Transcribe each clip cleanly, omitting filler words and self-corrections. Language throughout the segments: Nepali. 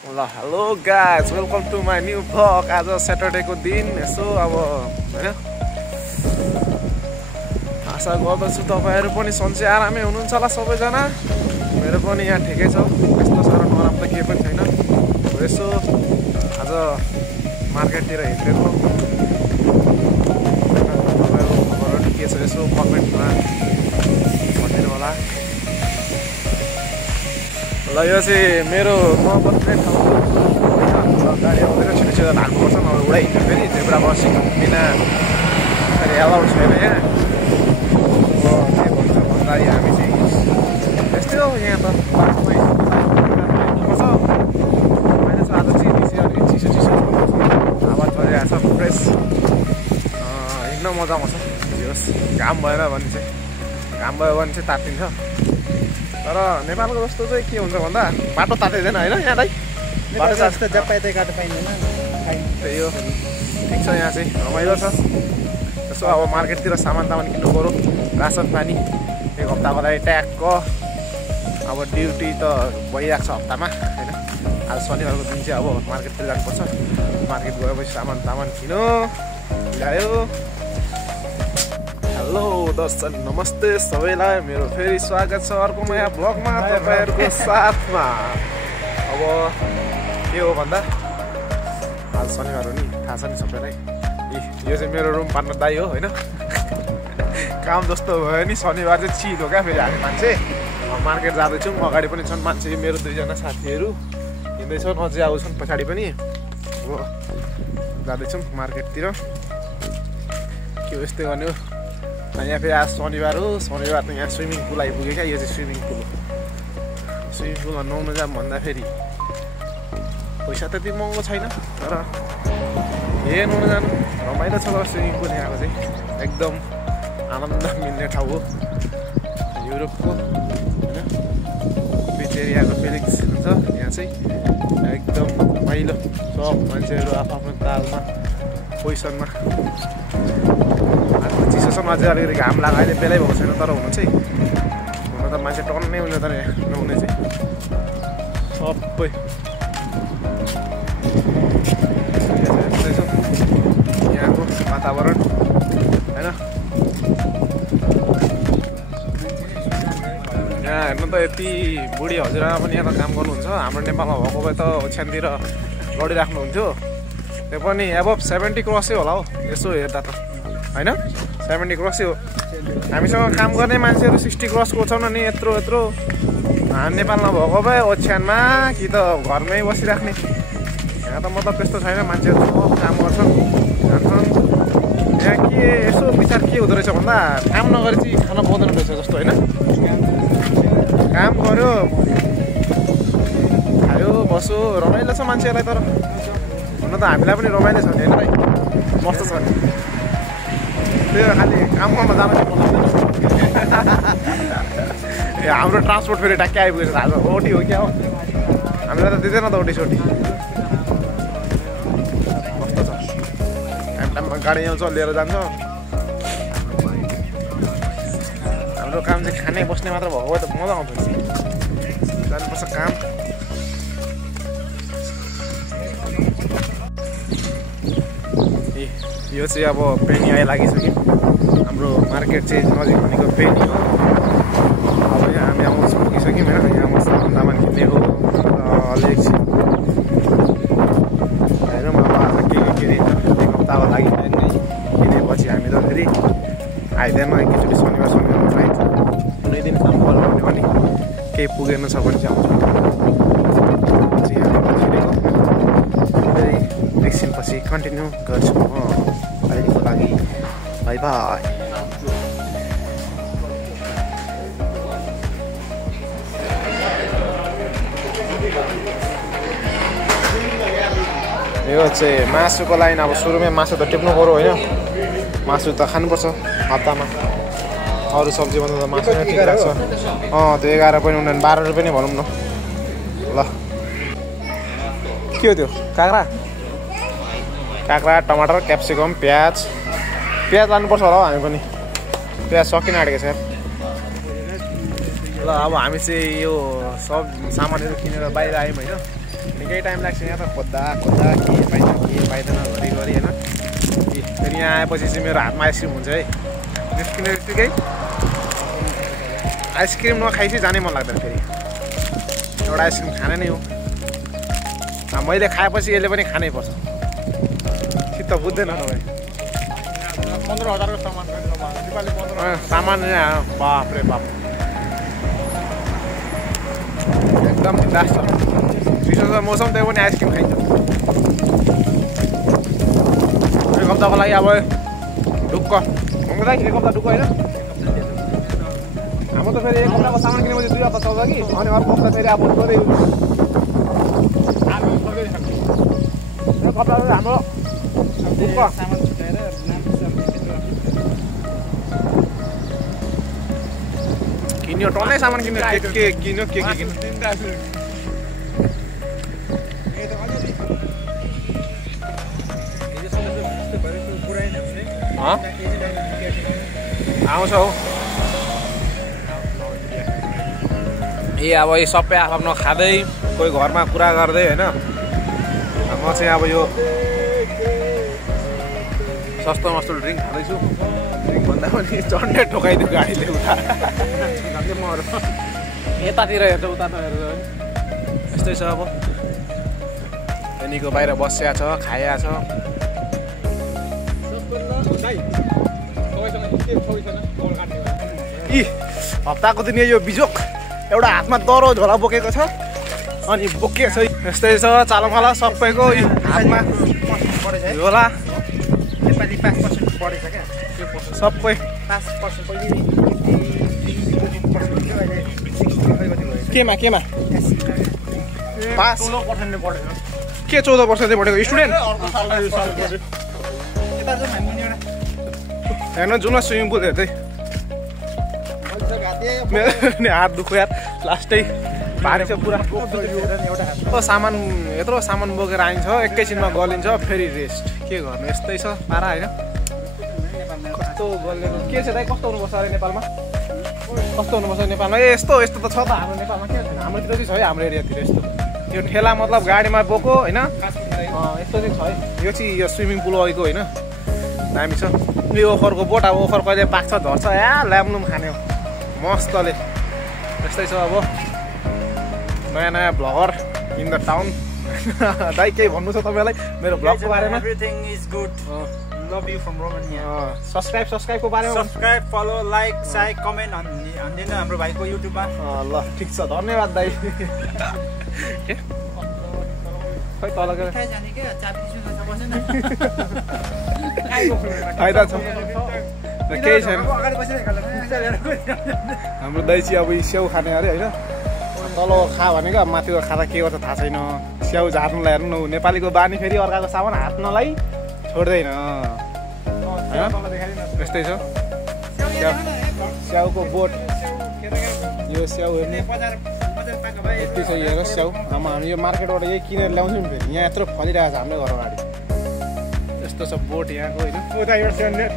ल hello guys welcome to my new vlog. आज स्याटरडेको दिन यसो अब होइन आशा गर्दछु तपाईँहरू पनि सन्चै आरामै हुनुहुन्छ होला सबैजना। मेरो पनि यहाँ ठिकै छ, यस्तो साह्रो नराम्रो त केही पनि छैन। यसो आज मार्केटतिर हिँडेको तपाईँहरूको खबरहरू के छ यसो कमेन्टमा भनिदिनु होला। ल यो चाहिँ मेरो म बस्ने ठाउँ गाडी आउँदैन, छिटो छिटो हाल्नुपर्छ नभए उडा हिँड्यो फेरि जेब्रा क्रसिङ बिना फेरि एलाउड छैन यहाँ। अब के भन्छ भन्दाखेरि हामी चाहिँ यस्तै हो यहाँ त बाटोमै हिँड्नुपर्छ। मैले चाहिँ आज चाहिँ अलिकति चिसो चिसो हावा चलिरहेको छ, फ्रेस हिँड्न मजा आउँछ। होस् घाम भएन भने चाहिँ घाम भयो भने चाहिँ तातिन्छ। तर नेपालको जस्तो चाहिँ के हुन्छ भन्दा बाटो तातिँदैन होइन यहाँ दाइ, बाटो जस्तो जपाइँदै काट्नु पाइँदैन। त्यही हो, ठिक छ यहाँ चाहिँ रमाइलो छ। यसो अब मार्केटतिर सामान किन्नु पऱ्यो, रासन पानी एक हप्ताको लागि ट्याक्क। अब ड्युटी त भइरहेको छ हप्तामा होइन। आज शनिबारको दिन चाहिँ अब मार्केटतिर जानुपर्छ। मार्केट गएपछि सामान किन्यो ल्यायो। हेलो दर्शक नमस्ते सबैलाई, मेरो फेरि स्वागत छ अर्को नयाँ ब्लगमा तपाईँहरूको साथमा। अब के हो भन्दा आज शनिबार हो नि, थाहा छ नि सबैलाई। यो चाहिँ मेरो रुम पार्टनर दाइ हो होइन। काम जस्तो भयो नि शनिबार चाहिँ चिल हो क्या। फेरि हामी मान्छे मार्केट जाँदैछौँ, अगाडि पनि छन् मान्छे मेरो दुईजना साथीहरू हिँड्दैछन्, अझै आउँछन् पछाडि पनि। अब जाँदैछौँ मार्केटतिर, के हो यस्तै गर्ने हो। यहाँ फेरि आज शनिबार हो, शनिबार त यहाँ स्विमिङ पुल आइपुग्यो क्या। यो चाहिँ स्विमिङ पुल हो। स्विमिङ पुलमा नुहाउनु जाऊँ भन्दाखेरि पैसा त्यति महँगो छैन, तर हे नुहाउनु जानु रमाइलो छ। तर स्विमिङ पुल यहाँको चाहिँ एकदम आनन्द मिल्ने ठाउँ हो। युरोपको होइन बिच एरियाको फिलिङ्स हुन्छ यहाँ चाहिँ एकदम रमाइलो। सब मान्छेहरू आफ्नो तालमा पोजिसनमा। चिसोसम्म अझै अलिकति घाम लाग्यो, अहिले बेलै भएको छैन। तर हुनु चाहिँ हुन त मान्छे टन्नै उयो त नुहाउने चाहिँ सबै यस्तै छ यहाँको वातावरण होइन। यहाँ हेर्नु त यति बुढी हजुरआमा पनि यहाँ त काम गर्नुहुन्छ। हाम्रो नेपालमा भएको भए त ओछ्यानतिर गरिराख्नुहुन्थ्यो। त्यो पनि एबभ 70 क्रसै होला हौ यसो हेर्दा त होइन। 70 क्रसै हो। हामीसँग काम गर्ने मान्छेहरू 60 क्रसको छन् नि यत्रो यत्रो। नेपालमा भएको भए ओछ्यानमा कि त घरमै बसिराख्ने। यहाँ त मतलब त्यस्तो छैन, मान्छेहरू काम गर्छन् जान्छन्। यहाँ के यसो विचार के हुँदो रहेछ भन्दा काम नगरी चाहिँ खान पाउँदैन रहेछ जस्तो होइन। काम गऱ्यो खायो बस्यो रमाइलो छ मान्छेहरूलाई। तर हुन त हामीलाई पनि रमाइलो छ नि होइन भाइ, मस्त छ नि। त्यो खालि काम गर्न जानु चाहिँ बनाउँदैन। ए हाम्रो ट्रान्सपोर्ट फेरि ट्याक्कै आइपुगेछ आज। ओटी हो क्या हो, हामीलाई त दिँदैन त ओटी सोटी। मस्त छ, टाइममा गाडी आउँछ लिएर जान्छ। हाम्रो काम चाहिँ खाने बस्ने मात्र भएको भए त मजा आउँछ नि। जानुपर्छ काम। यो चाहिँ अब पेनी आइलागिसक्यो। हाम्रो मार्केट चाहिँ नजिक भनेको पेनी हो। अब यहाँ हामी आउँछ पुगिसक्यौँ होइन। यहाँ सामान किन्ने हो अलिक हेरौँ अब आज के किनिन्छ। एक हप्ताको लागि किनेपछि हामी त फेरि आइदिनमा एकचोटि शनिबार आइन्छ। कुनै दिन काम गर्नु भने पनि केही पुगेन छ भने चाहिँ आउँछ। फेरि एकछिनपछि कन्टिन्यू गर्छु म अहिलेको लागि। By by. यो चाहिँ मासुको लाइन। अब सुरुमै मासु त टिप्नु पऱ्यो होइन। मासु त खानुपर्छ हप्तामा। अरू सब्जीभन्दा त मासु नै ठिक लाग्छ। त्यो 11 पनि हुँदैन, 12 रुपियाँ नै भनौँ न। ल के हो त्यो काँक्रा टमाटर क्याप्सिकम प्याज लानुपर्छ होला हौ हामी पनि। प्याज सकिन आँटेको छ। ल अब हामी चाहिँ यो सब सामानहरू किनेर बाहिर आयौँ होइन। निकै टाइम लाग्छ यहाँ त खोज्दा खोज्दा के पाइँदैन घरिघरि होइन। फेरि यहाँ आएपछि चाहिँ मेरो हातमा आइसक्रिम हुन्छ है, निस्किने बित्तिकै आइसक्रिम नखाइ चाहिँ जानै मन लाग्दैन। फेरि एउटा आइसक्रिम खाने नै हो, मैले खाएपछि यसले पनि खानै पर्छ। चित्त बुझ्दैन तपाईँ। 15,000 को सामान नेपाली 15,000 सामान बाप रे बाप एकदम बिन्दास छ। चिसो छ मौसम त्यही पनि आइसक्रिम खाइन्छ। एक हप्ताको लागि अब ढुक्क घुम्दाखेरि एक हप्ता ढुक्क होइन। हाम्रो त फेरि एक हप्ताको सामान किनेपछि 2 हप्ता चल्छ कि, अनि अर्को हप्ता फेरि अब सोधै एक हप्ता हाम्रो ढुक्क सामान छुटाएर किन्यो टन्नै सामान किन्यो। के किन्यो के किन्यो आउँछ हौ। अब यो सबै आफ्नो खाँदै कोही घरमा कुरा गर्दै होइन। म चाहिँ अब यो सस्तो मस्तो ड्रिङ्क खाँदैछु। ड्रिङ्क भन्दा पनि चढ्ने ठोकाइदियो गाडीले उता यतातिर हेर्छ उता हेर्छ। यस्तै छ अब। त्यहाँदेखिको बाहिर बसिया छ, खाइया छ। हप्ताको दिन यो बिजोक एउटा हातमा दरो झोला बोकेको छ, अनि बोकेको छ। यस्तै छ चालमाला सबैको हातमा झोला। नेपाली 5% बढेछ क्या, सबै 5% केमा पास 16% बढेछ। के 14% बढेको स्टुडेन्ट हेर्नु जुन स्विमिङ पुल हेर्दै मेरो नि हात दुख्यो यार। लास्टै भारी छ पुरा। सामान यत्रो सामान बोकेर आइन्छ, एकैछिनमा गलिन्छ, फेरि रेस्ट। के गर्नु यस्तै छ पारा होइन। कस्तो गलेको के छ दाइ? कस्तो हुनुपर्छ अरे नेपालमा? कस्तो हुनुपर्छ नेपालमा? यस्तो त छ त हाम्रो नेपालमा। के छैन हाम्रोतिर चाहिँ छ है, हाम्रो एरियातिर यस्तो। यो ठेला मतलब गाडीमा बोको होइन, यस्तो चाहिँ छ है। यो चाहिँ यो स्विमिङ पुल अघिको होइन, दामी छ। यो ओखरको बोट, अब ओखर कहिले पाक्छ झर्छ या ल्याम्लुम खाने हो मस्तले। यस्तै छ अब नयाँ नयाँ भ्लगर इन द टाउन। दाइ केही भन्नु छ तपाईँलाई मेरो भ्लगको बारेमा? Everything is good. Love you from Romania. सब्सक्राइबको बारेमा? सब्सक्राइब, फलो, लाइक, साइक, कमेन्ट हान्दिनु हाम्रो भाइको युट्युबमा। ल ठिक छ, धन्यवाद दाइ। के खै तल गएर फाइदा छ केही छैन। हाम्रो दाइ चाहिँ अब स्याउ खाने अरे होइन। तल खा भनेको अब माथिको खाँदा के गर्छ थाहा छैन। स्याउ झार्नुलाई हेर्नु न, नेपालीको बानी फेरि अर्काको सामान हात्नलाई छोड्दैन होइन। यस्तै छ स्याउको बोट। यो स्याउ हेर्नु यति छ हेर स्याउ। हामी यो मार्केटबाट यही किनेर ल्याउँछौँ नि। फेरि यहाँ यत्रो फलिरहेको छ हाम्रो घर अगाडि। यस्तो छ बोट यहाँको होइन।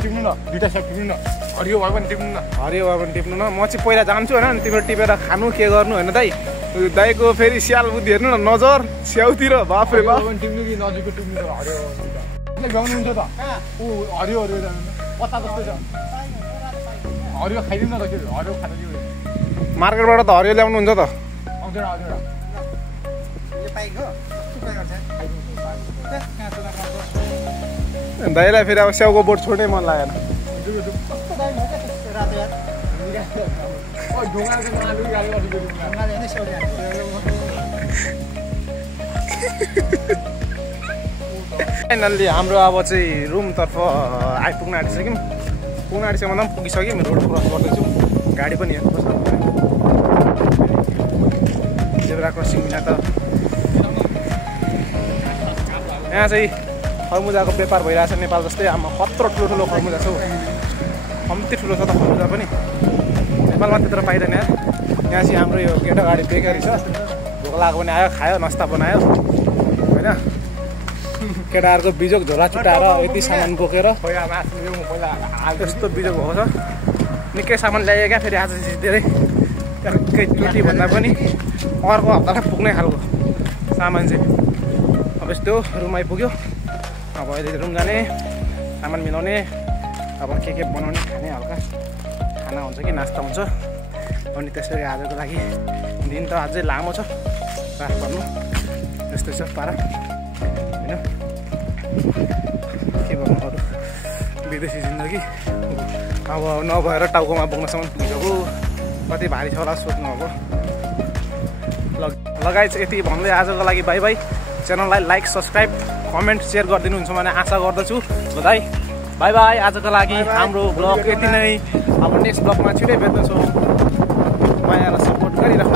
टिप्नु न, दुईवटा स्याउ टिप्नु न, हरियो भयो भने टिप्नु न। हरियो भयो भने टिप्नु न। म चाहिँ पहिला जान्छु होइन, अनि तिम्रो टिपेर खानु के गर्नु होइन दाइ। दाइको फेरि स्याल बुद्धि हेर्नु न, नजर स्याउतिर बाफ्रे बाफ। टिप्नु कि नजिकको टिप्नु त हरियो भ्याउनुहुन्छ त। ऊ हरियो पत्ता जस्तो छ, हरियो खाइदिउँ न त। के हरियो खाँदा के मार्केटबाट त हरियो ल्याउनुहुन्छ त? आउँदैन आउँदैन। दाइलाई फेरि अब स्याउको बोट छोड्नै मन लागेन। फाइनल्ली हाम्रो अब चाहिँ रुमतर्फ आइपुग्न आँटिसक्यौँ। पुग्न आँटिसक्यो भन्दा पनि पुगिसक्यौँ। रोड क्रस गर्दैछौँ, गाडी पनि हेर्नुपर्छ। जेब्रा क्रसिङ यहाँ त यहाँ चाहिँ खरमुजाको व्यापार भइरहेछ नेपाल जस्तै। आमा कत्रो ठुलो खरमुजा छ हौ, कम्ती ठुलो छ त खरमुजा पनि। नेपालमा त्यत्रो पाइँदैन यार। यहाँ चाहिँ हाम्रो यो गेट अगाडि बेकरी छ। भोक लाग्यो भने आयो, खायो, नास्ता बनायो होइन। केटाहरूको बिजोक झोला छुट्याएर यति सामान बोकेर त्यस्तो बिजोक भएको छ। निकै सामान ल्यायो क्या फेरि आज चाहिँ धेरै। एकै चोटि भन्दा पनि अर्को हप्तालाई पुग्ने खालको सामान चाहिँ अब यस्तो रुम आइपुग्यो। अब अहिले रुम जाने, सामान मिलाउने, अब के बनाउने, खाने हल्का खाना हुन्छ कि नास्ता हुन्छ। अनि त्यसरी आजको लागि दिन त अझै लामो छ, रात पर्नु यस्तै छ पारा होइन। के गर्नु अरू विदेशी जिन्दगी अब नभएर टाउकोमा बोक्नसम्म पुगेको कति भारी छ होला सोध्नु। अब लगाइ चाहिँ यति भन्दै आजको लागि बाई बाई। च्यानललाई लाइक सब्सक्राइब कमेन्ट सेयर गरिदिनुहुन्छ भने आशा गर्दछु। बधाई बाई बाई। आजको लागि हाम्रो ब्लग यति नै। अब नेक्स्ट ब्लगमा छिटै भेट्दछौँ। मायालाई सपोर्ट गरिरह।